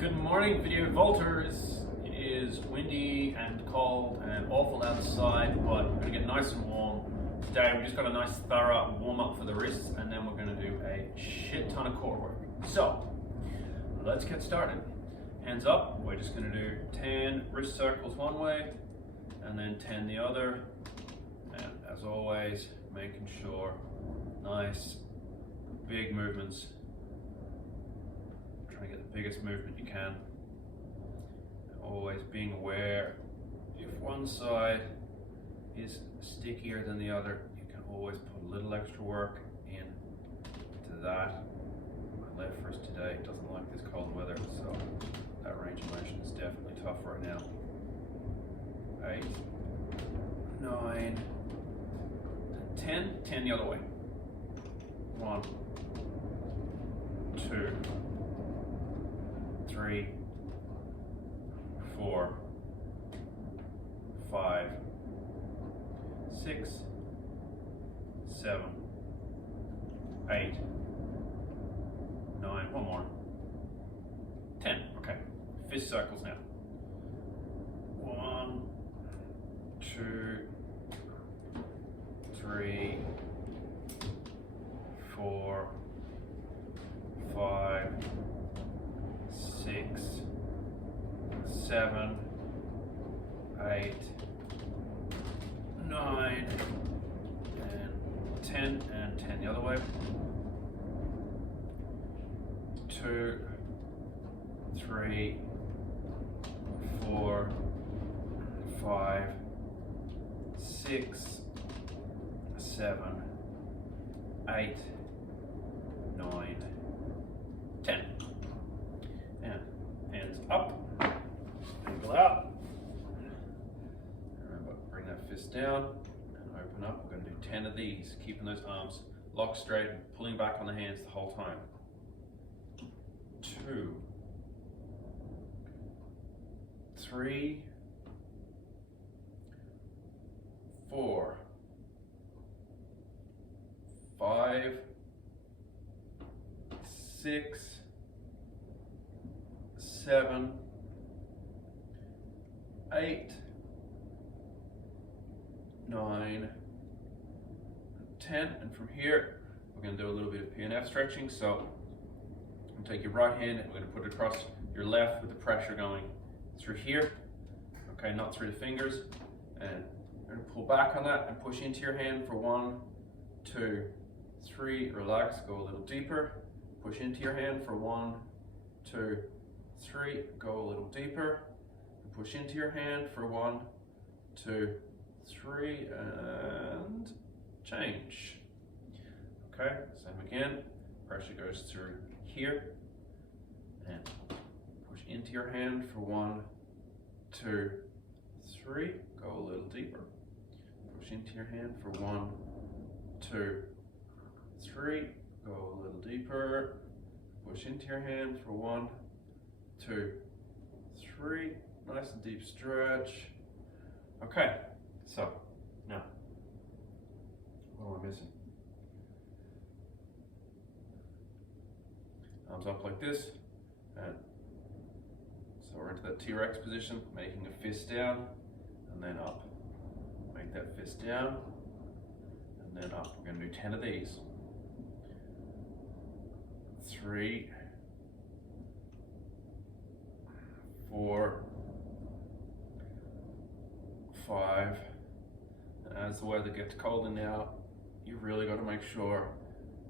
Good morning, video vaulters. It is windy and cold and awful outside, but we're going to get nice and warm. Today we've just got a nice thorough warm up for the wrists, and then we're going to do a shit ton of core work. So let's get started. Hands up, we're just going to do 10 wrist circles one way and then 10 the other. And as always, making sure nice big movements. Trying to get the biggest movement you can. And always being aware if one side is stickier than the other, you can always put a little extra work into that. My left wrist today doesn't like this cold weather, so that range of motion is definitely tough right now. 8, 9, 10, 10 the other way. 1, 2, 3, 4, 5, 6, 7, 8, 9, one more, 10. Okay, fist circles now. 1, 2, 3, 4, 5, 6, 7, 8, 9, and 10, and 10 the other way. 2, 3, 4, 5, 6, 7, 8, 9, 10. And hands up, angle out. Remember, bring that fist down and open up. We're going to do 10 of these, keeping those arms locked straight and pulling back on the hands the whole time. 2, 3, 4, 5, 6, 7, 8, 9, 10, and from here we're going to do a little bit of PNF stretching. So I'm going to take your right hand and we're going to put it across your left with the pressure going through here, okay, not through the fingers, and we're going to pull back on that and push into your hand for 1, 2, 3, relax, go a little deeper, push into your hand for 1, 2, 3, go a little deeper, push into your hand for 1, 2, 3, and change. Okay, same again, pressure goes through here, and push into your hand for 1, 2, 3, go a little deeper, push into your hand for 1, 2, 3, go a little deeper, push into your hand for 1, 2, 3, nice and deep stretch. Okay, so now, what am I missing? Arms up like this, and so we're into that T-Rex position, making a fist down, and then up. Make that fist down, and then up. We're going to do 10 of these. 3, 4, 5, and as the weather gets colder now, you've really got to make sure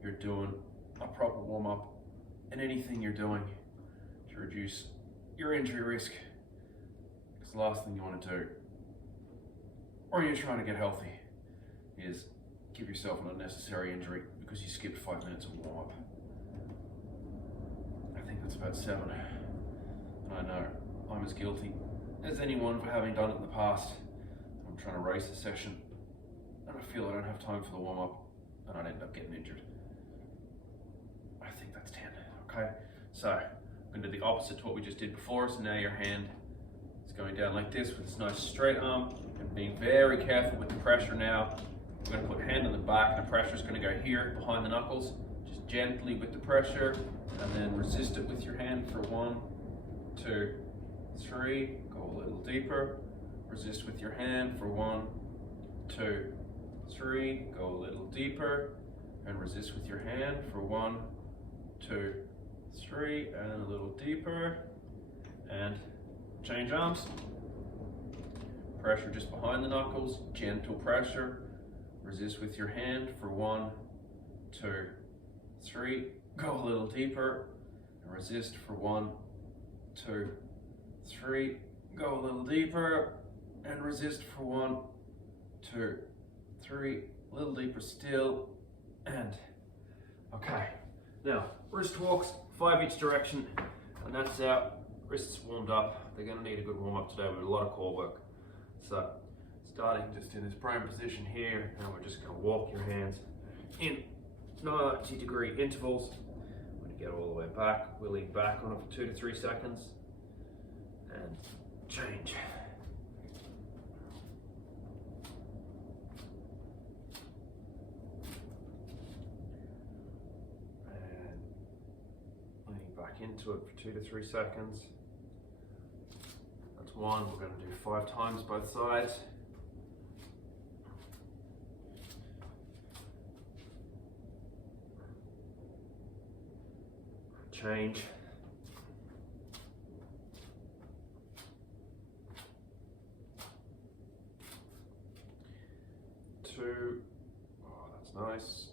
you're doing a proper warm-up in anything you're doing to reduce your injury risk, because the last thing you want to do, or you're trying to get healthy, is give yourself an unnecessary injury because you skipped 5 minutes of warm-up. I think that's about 7. And I know I'm as guilty as anyone for having done it in the past. I'm trying to race a session and I feel I don't have time for the warm-up and I'd end up getting injured. I think that's 10, okay? So I'm going to do the opposite to what we just did before. So now your hand is going down like this with this nice straight arm, and being very careful with the pressure now. We're going to put hand on the back, and the pressure is going to go here behind the knuckles. Just gently with the pressure, and then resist it with your hand for 1, 2, 3, go a little deeper, resist with your hand for 1, 2, 3, go a little deeper, and resist with your hand for 1, 2, 3, and a little deeper, and change arms. Pressure just behind the knuckles, gentle pressure, resist with your hand for 1, 2, 3, go a little deeper, and resist for 1, 2, 3, go a little deeper, and resist for 1, 2, 3, a little deeper still, and okay. Now, wrist walks, 5 each direction, and that's our wrists warmed up. They're gonna need a good warm up today with a lot of core work. So, starting just in this prone position here, and we're just gonna walk your hands in 90-degree intervals. When you get all the way back, we'll lean back on it for 2 to 3 seconds, and change. And leaning back into it for 2 to 3 seconds. That's 1. We're going to do 5 times both sides. Change. Two. Oh, that's nice.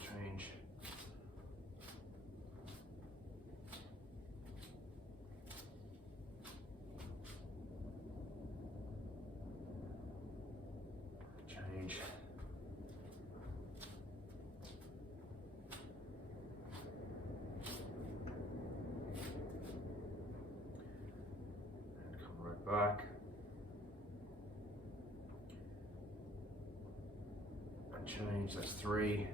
Change. Change. And come right back. And change, that's 3.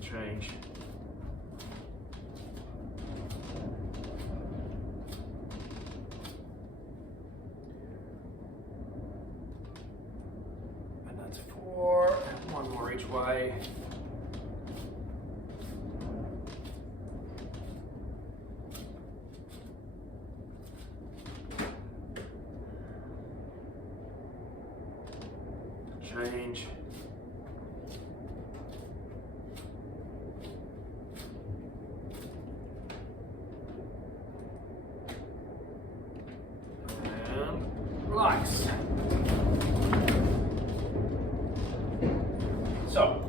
Change. And that's 4. 1 more each way. Change. And relax. So,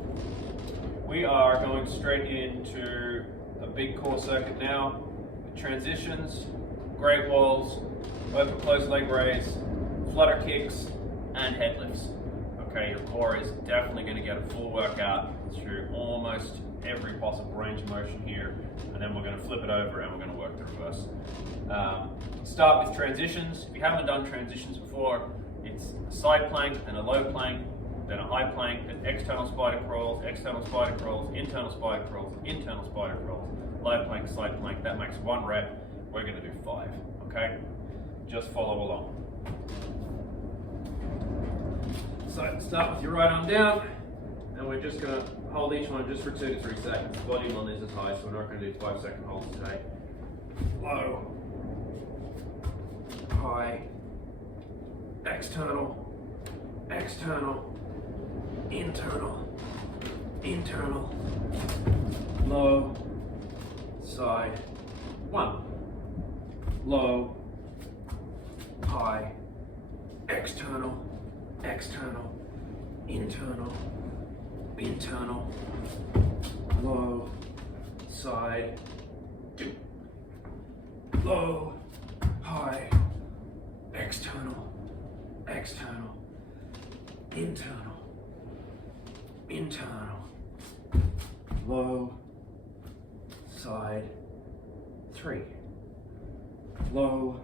we are going straight into a big core circuit now. Transitions, great walls, open close leg raise, flutter kicks, and head lifts. Okay, your core is definitely going to get a full workout through almost every possible range of motion here, and then we're going to flip it over and we're going to work the reverse. Start with transitions. If you haven't done transitions before, it's a side plank, then a low plank, then a high plank, then external spider crawls, internal spider crawls, internal spider crawls, low plank, side plank. That makes 1 rep. We're going to do 5, okay? Just follow along. So start with your right arm down, and we're just going to hold each one just for 2 to 3 seconds. Volume on this is high, so we're not going to do 5-second holds today. Low, high, external, external, internal, internal, low, side, 1, low, high, external, external, internal, internal, low, side, 2, low, high, external, external, internal, internal, low, side, 3, low,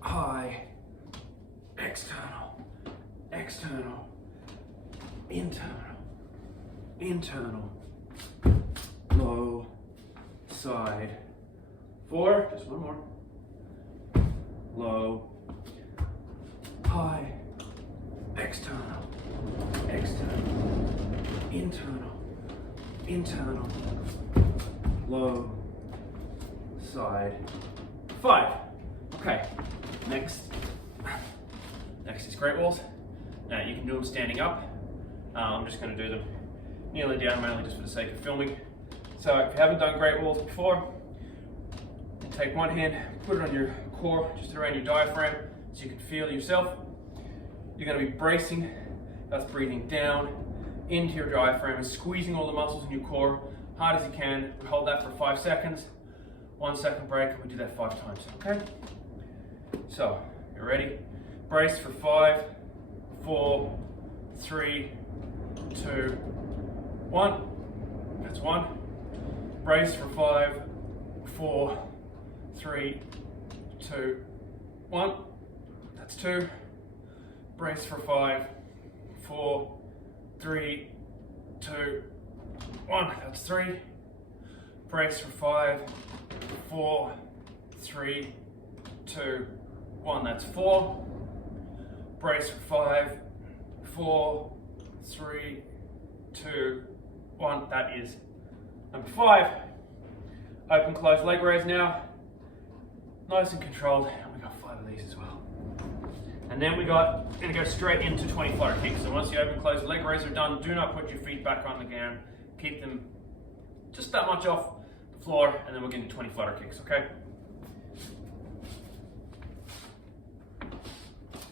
high, external, external, internal, internal, low, side, 4, just 1 more, low, high, external, external, internal, internal, low, side, 5. Okay, next is great walls. Now you can do them standing up. I'm just going to do them kneeling down, mainly just for the sake of filming. So if you haven't done great walls before, take one hand, put it on your core, just around your diaphragm, so you can feel yourself. You're going to be bracing. That's breathing down into your diaphragm and squeezing all the muscles in your core hard as you can. We hold that for 5 seconds. 1 second break, and we do that 5 times, okay? So, you ready? Brace for 5, 4, 3, 2, 1. That's 1. Brace for 5, 4, 3, 2, 1. That's 2. Brace for 5, 4, 3, 2, 1. That's 3. Brace for 5, 4, 3, 2, 1. That's 4. Brace for 5, 4, 3, 2, 1. That is number 5. Open, close leg raise now. Nice and controlled. And we got 5 of these as well. And then we're going to go straight into 20 flutter kicks. So once the open, close leg raise are done, do not put your feet back on the ground. Keep them just that much off the floor, and then we're getting 20 flutter kicks, okay?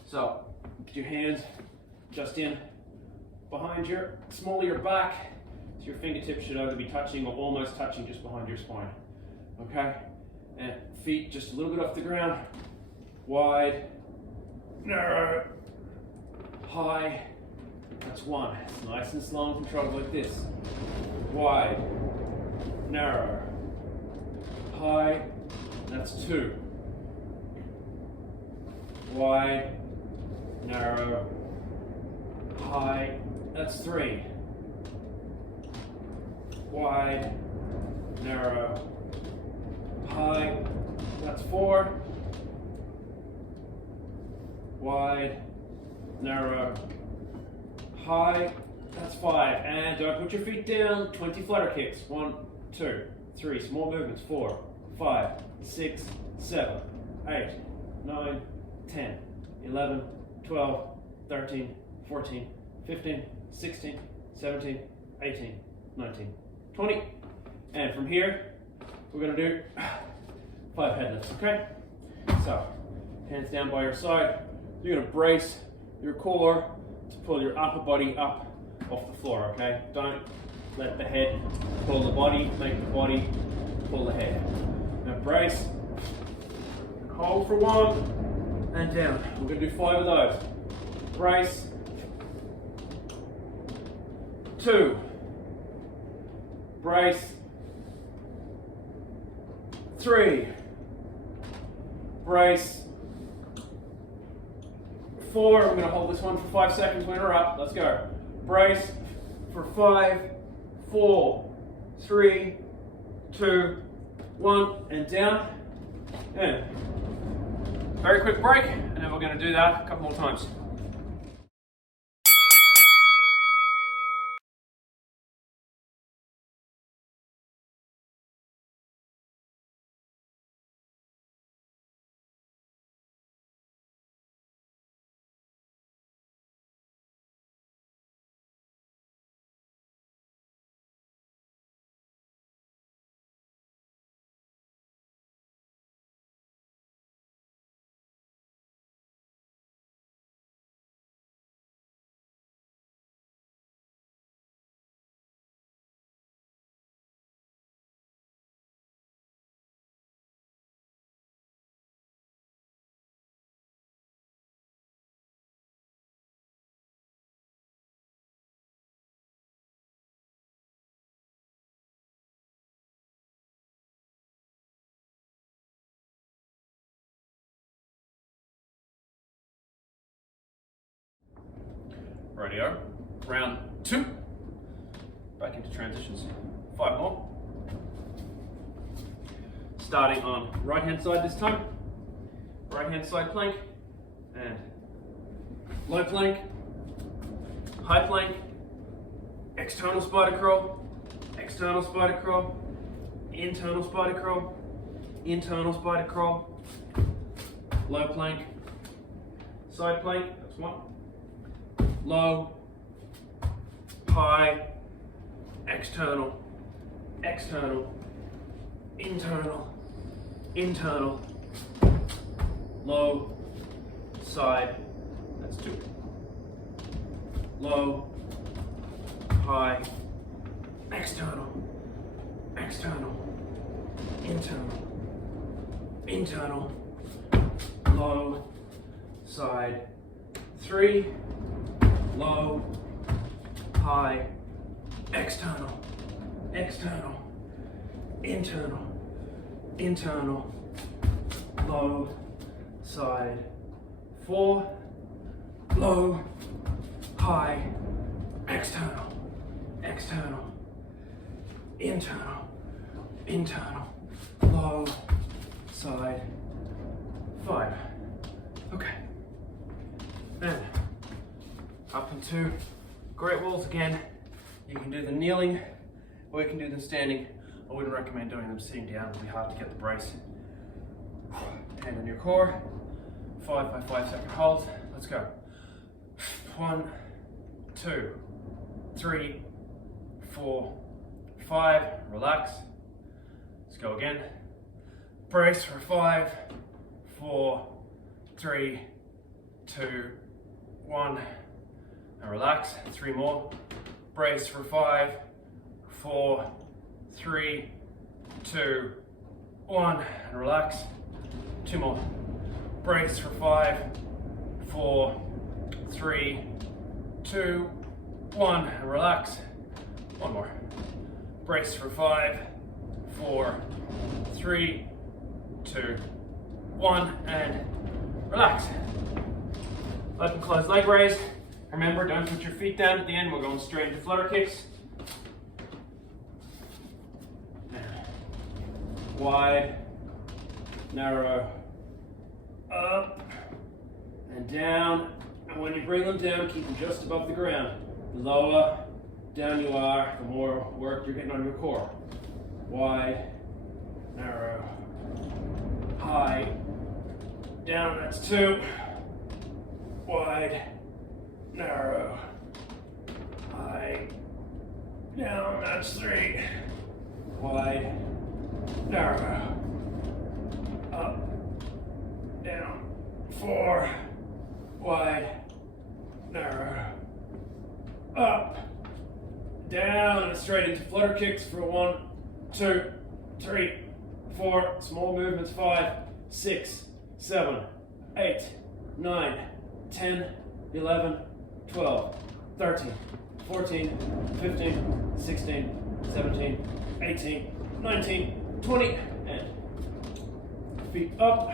So, get your hands just in behind your small of your back, so your fingertips should either be touching or almost touching just behind your spine, okay? And feet just a little bit off the ground, wide, narrow, high. That's 1. Nice and slow and controlled like this. Wide, narrow, high. That's 2. Wide, narrow, high. That's 3. Wide, narrow, high. That's 4. Wide, narrow, high. That's 5. And don't put your feet down. 20 flutter kicks. 1, 2, 3. Small movements. 4, 5, 6, 7, 8, 9, 10, 11, 12, 13, 14, 15, 16, 17, 18, 19, 20. And from here, we're going to do 5 head lifts, okay? So, hands down by your side. You're going to brace your core to pull your upper body up off the floor, okay? Don't let the head pull the body, make the body pull the head. Now brace, hold for 1, and down. We're going to do 5 of those. Brace, 2, brace, 3, brace, 4. I'm going to hold this one for 5 seconds when we're up. Let's go. Brace for 5, 4, 3, 2, 1, and down. And very quick break, and then we're going to do that a couple more times. Rightio. Round 2. Back into transitions. 5 more. Starting on right hand side this time. right hand side plank, and low plank, high plank, external spider crawl, external spider crawl, internal spider crawl, internal spider crawl, low plank, side plank, that's one, low, high, external, external, internal, internal, low, side, that's two, low, high, external, external, internal, internal, low, side, three, low, high, external, external, internal, internal, low, side, four, low, high, external, external, internal, internal, low, side, five. Okay. And up into great walls again. You can do the kneeling, or you can do them standing. I wouldn't recommend doing them sitting down. It'll be hard to get the brace. Hand on your core. 5 by 5 second holds. Let's go. 1, 2, 3, 4, 5. Relax. Let's go again. Brace for 5, 4, 3, 2, 1. And relax. 3 more. Brace for 5, 4, 3, 2, 1. And relax. 2 more. Brace for 5, 4, 3, 2, 1. And relax. 1 more. Brace for 5, 4, 3, 2, 1. And relax. Open, close leg raise. Remember, don't put your feet down at the end. We're going straight into flutter kicks. Wide, narrow, up, and down. And when you bring them down, keep them just above the ground. The lower down you are, the more work you're getting on your core. Wide, narrow, high, down, that's 2. Wide, narrow, high, down, that's 3. Wide, narrow, up, down, 4. Wide, narrow, up, down, and straight into flutter kicks for 1, 2, 3, 4. Small movements, 5, 6, 7, 8, 9, 10, 11, 12, 13, 14, 15, 16, 17, 18, 19, 20, and feet up,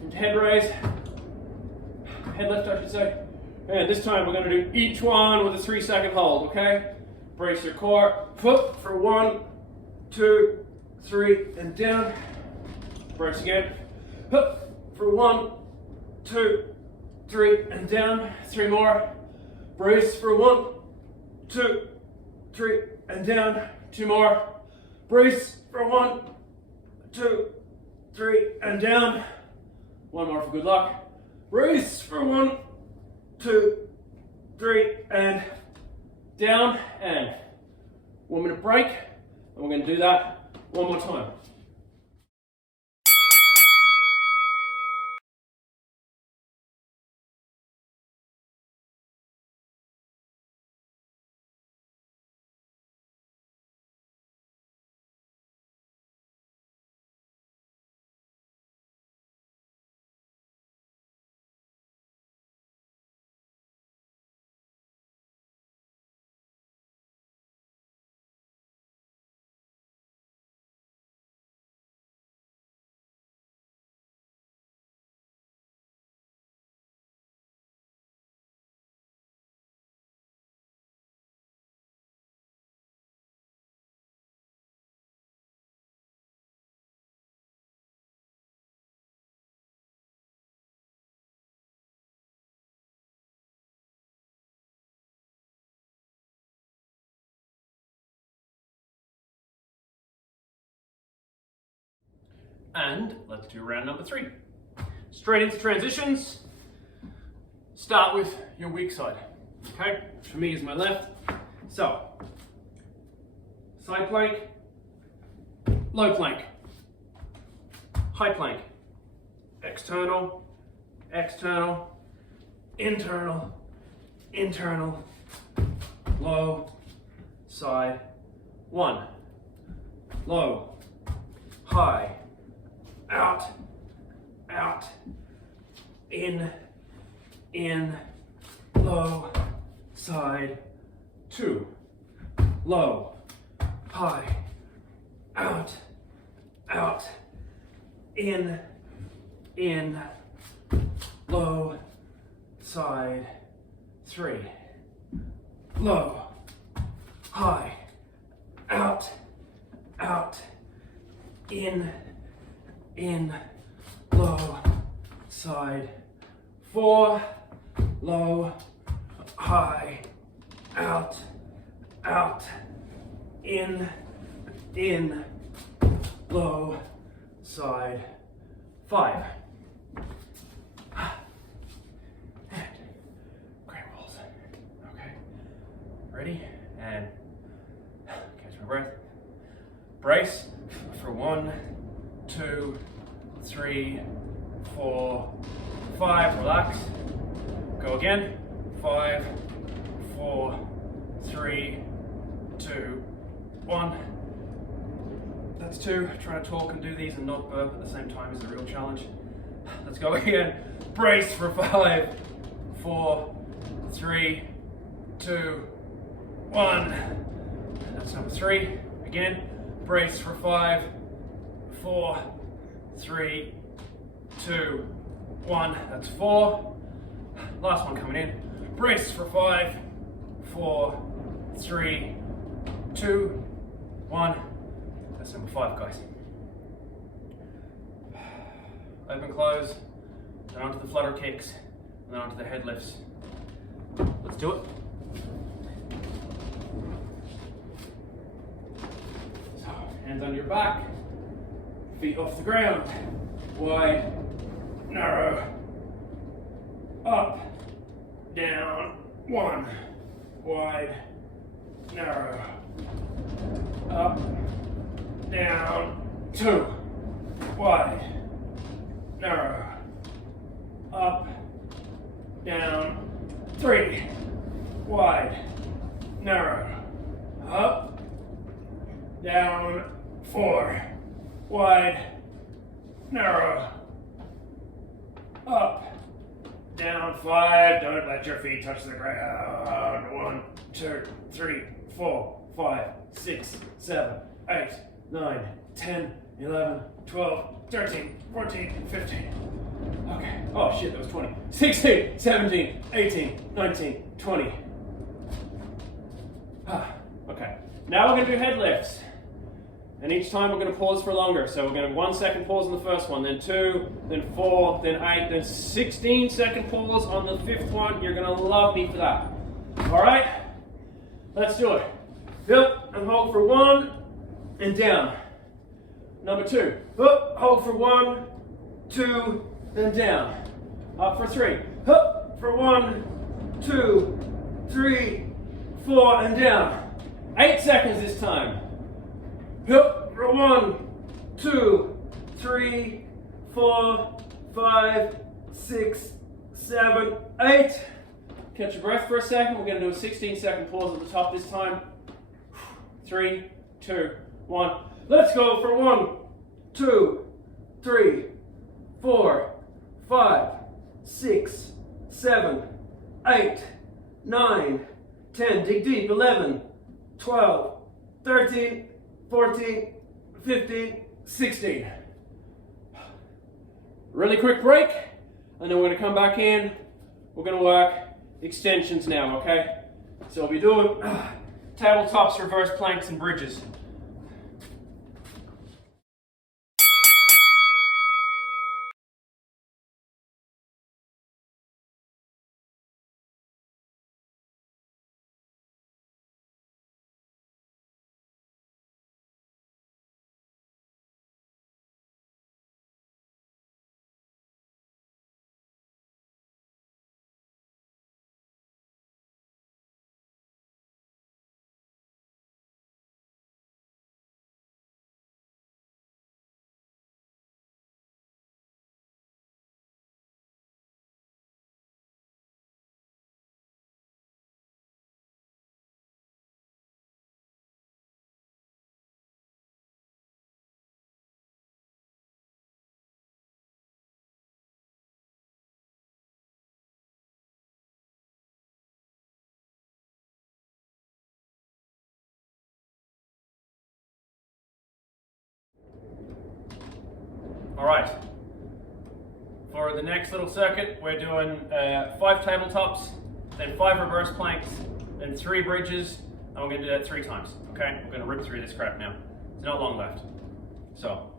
and head raise, head lift I should say. And this time we're going to do each one with a 3-second hold, okay? Brace your core, foot for 1, 2, 3, and down. Brace again, hook for 1, 2, 3, and down. 3 more. Brace for 1, 2, 3, and down. 2 more. Brace for 1, 2, 3, and down. 1 more for good luck. Brace for 1, 2, 3, and down. And 1 minute break. And we're going to do that 1 more time. And let's do round number 3. Straight into transitions. Start with your weak side. Okay, which for me is my left. So, side plank, low plank, high plank, external, external, internal, internal, low, side, 1, low, high, out, out, in, low, side, 2, low, high, out, out, in, low, side, 3, low, high, out, out, in, low, side, 4, low, high, out, out, in, low, side, 5. And great rolls. Okay, ready? And catch my breath. Brace for 1, 2, 3, 4, 5. Relax. Go again. 5, 4, 3, 2, 1. That's 2. Trying to talk and do these and not burp at the same time is a real challenge. Let's go again. Brace for 5, 4, 3, 2, 1. That's number 3. Again. Brace for 5, 4, 3, 2, 1. That's 4. Last one coming in. Brace for 5, 4, 3, 2, 1. That's number 5, guys. Open, close, then onto the flutter kicks, and then onto the head lifts. Let's do it. So, hands on your back, feet off the ground, wide, narrow, up, down, 1, wide, narrow, up, down, 2, wide, narrow, up, down, 3, wide, narrow, up, down, 4, wide, narrow, up, down, 5, don't let your feet touch the ground, 1, 2, 3, 4, 5, 6, 7, 8, 9, 10, 11, 12, 13, 14, 15. Okay. Oh shit, that was 20. 16, 17, 18, 19, 20. Okay. Now we're going to do head lifts. And each time we're going to pause for longer. So we're going to have 1 second pause on the first one, then 2, then 4, then 8, then 16 second pause on the 5th one. You're going to love me for that. Alright? Let's do it. Up and hold for 1 and down. Number 2. Up, hold for 1, 2, then down. Up for 3. Up for 1, 2, 3, 4, and down. 8 seconds this time. Up for 1, 2, 3, 4, 5, 6, 7, 8. Catch your breath for a second. We're going to do a 16-second pause at the top this time. 3, 2, 1. Let's go for 1, 2, 3, 4, 5, 6, 7, 8, 9, 10. Dig deep. 11, 12, 13, 14, 15, 16. Really quick break, and then we're going to come back in. We're going to work extensions now, okay? So we'll be doing tabletops, reverse planks, and bridges. All right. For the next little circuit, we're doing 5 tabletops, then 5 reverse planks, then 3 bridges, and we're going to do that 3 times. Okay, we're going to rip through this crap now. There's not long left. So,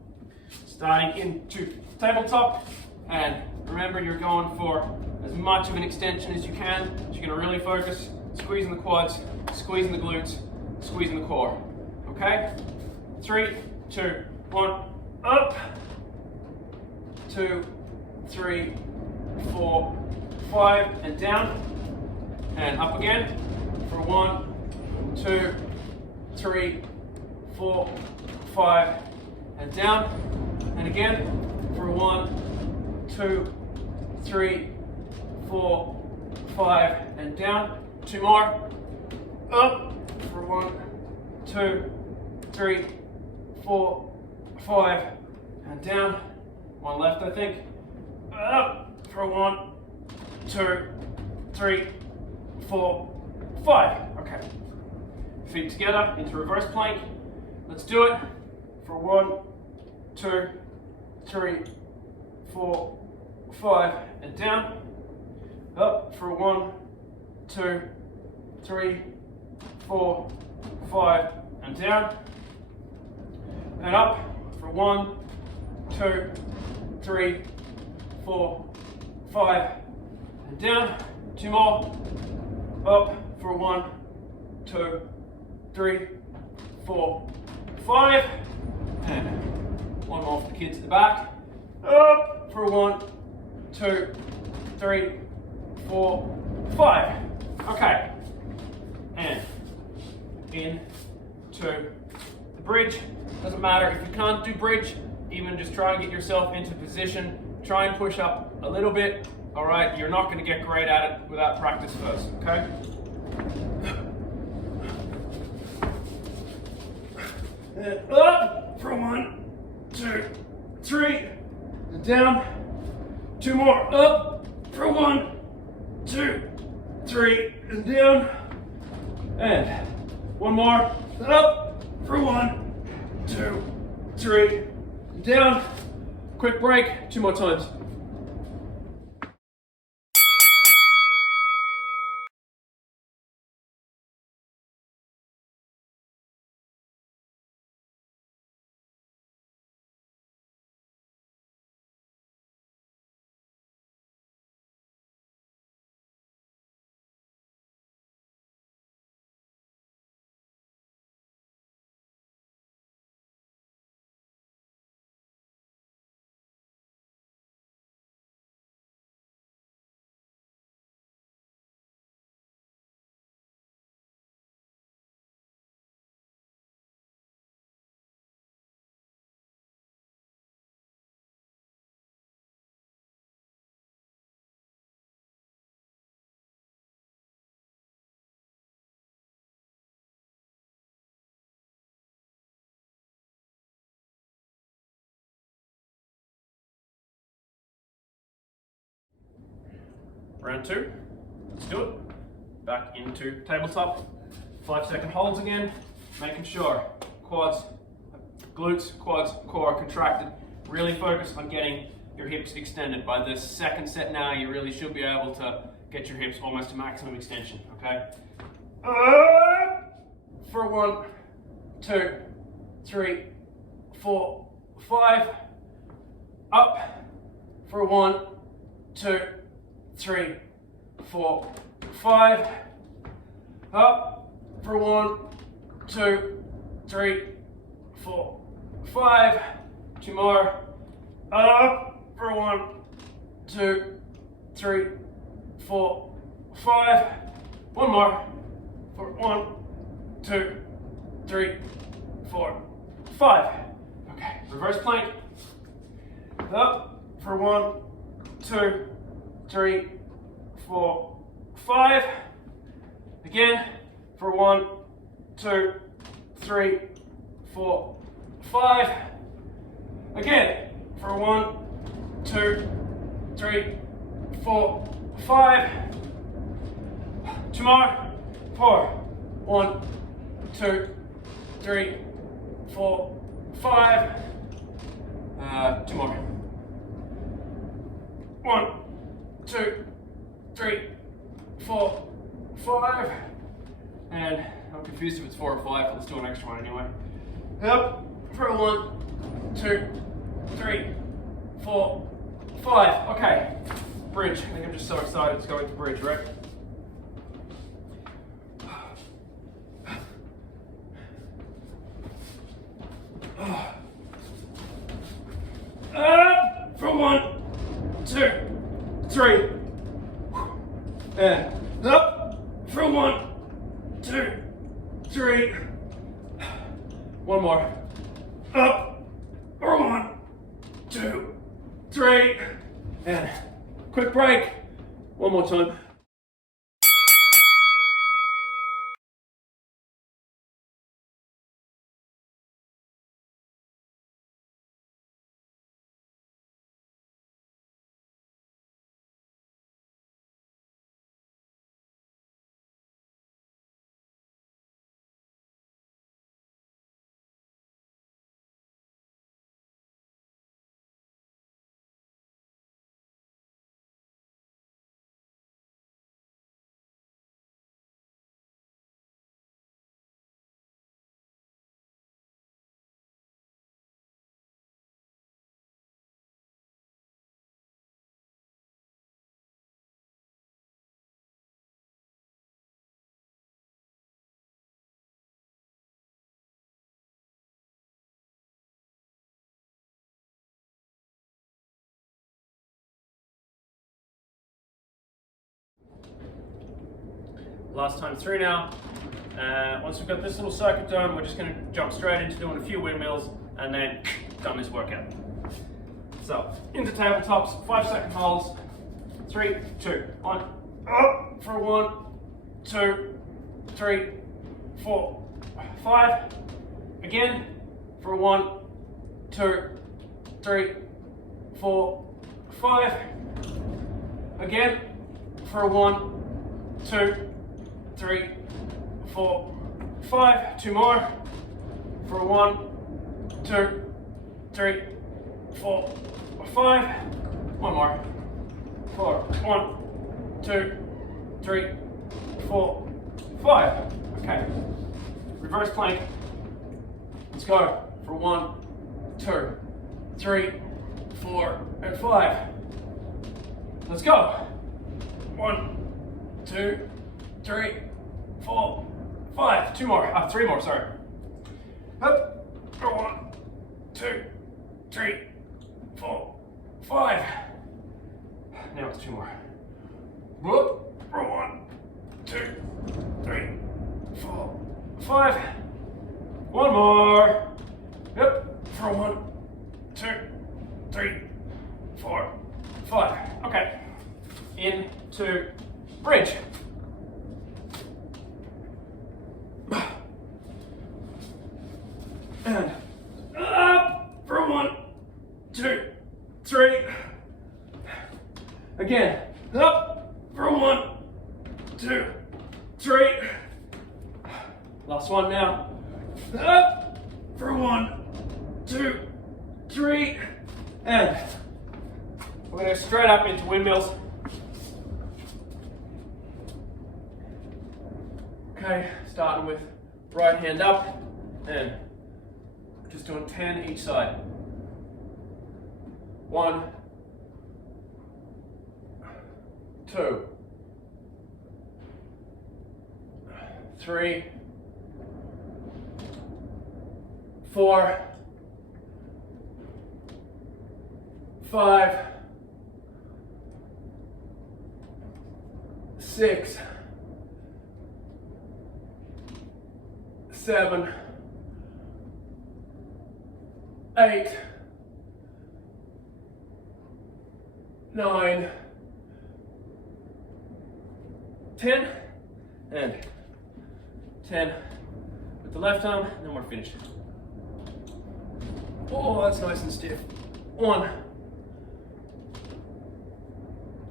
starting into tabletop, and remember you're going for as much of an extension as you can. So you're going to really focus, squeezing the quads, squeezing the glutes, squeezing the core. Okay? 3, 2, 1, up. 2, 3, 4, 5, and down, and up again for 1, 2, 3, 4, 5, and down, and again for 1, 2, 3, 4, 5, and down. 2 more, up for 1, 2, 3, 4, 5, and down. 1 left, I think. Up for 1, 2, 3, 4, 5. Okay. Feet together into reverse plank. Let's do it for 1, 2, 3, 4, 5, and down. Up for 1, 2, 3, 4, 5, and down. And up for 1, 2, 3, 4, 5, and down. 2 more. Up for 1, 2, 3, 4, 5, and 1 more for the kids at the back. Up for 1, 2, 3, 4, 5. Okay, and into the bridge. Doesn't matter if you can't do bridge, even just try and get yourself into position. Try and push up a little bit. All right, you're not going to get great at it without practice first, okay? And up for 1, 2, 3, and down. 2 more, up for 1, 2, 3, and down. And 1 more, up for 1, 2, 3, and down. Quick break, 2 more times. Round 2, let's do it. Back into tabletop, 5-second holds again, making sure quads, glutes, quads, core are contracted. Really focus on getting your hips extended. By the 2nd set now, you really should be able to get your hips almost to maximum extension, okay? For 1, 2, 3, 4, 5. Up for 1, 2, 3, 4, 5. Up for 1, 2, 3, 4, 5. 2 more. Up for 1, 2, 3, 4, 5. 1 more. For 1, 2, 3, 4, 5. Okay, reverse plank. Up for 1, 2, 3, 4, 5. Again for 1, 2, 3, 4, 5. Again for 1, 2, 3, 4, 5. 2 more. 4. 1, 2, 3, 4, 5. Two more. 1, 2, 3, 4, 5. And I'm confused if it's 4 or 5, but let's do an extra one anyway. Up for 1, 2, 3, 4, 5. Okay, bridge. I think I'm just so excited it's going to bridge, right? Up for 1, 2, 3. And up for 1, 2, 3. One more. Up for 1, 2, 3. And quick break. One more time. Last time through now. Once we've got this little circuit done, we're just going to jump straight into doing a few windmills and then done this workout. So, into tabletops, 5-second holds. 3, 2, 1. Up for 1, 2, 3, 4, 5. Again for 1, 2, 3, 4, 5. Again for 1, 2, 3, 4, 5. 2 more for 1, 2, 3, 4, 5. One more for 1, 2, 3, 4, 5. Okay. Reverse plank. Let's go for 1, 2, 3, 4, and 5. Let's go. 1, 2, 3, 4, 5. 2 more. 3 more. Sorry. Up. For 1, 2, 3, 4, 5. Now it's 2 more. Whoop. For 1, 2, 3, 4, 5. One more. Yep. For 1, 2, 3, 4, 5. Okay. Into bridge. And up for 1, 2, 3. Again. Up for 1, 2, 3. Last one now. Up for 1, 2, 3. And we're going to go straight up into windmills. Okay, starting with right hand up and just doing 10 each side. 1, 2, 3, 4, 5, 6, 7, 8, 9, 10, and 10 with the left arm, and then we're finished. Oh, that's nice and stiff. 1,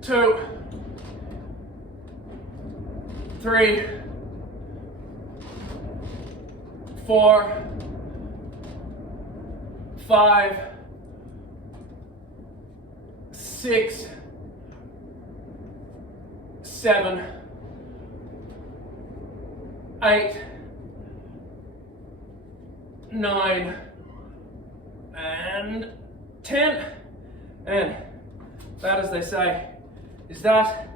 2, 3, 4, 5, 6, 7, 8, 9, and 10. And that, as they say, is that.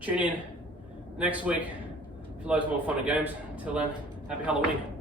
Tune in next week for loads more fun and games. Until then, happy Halloween.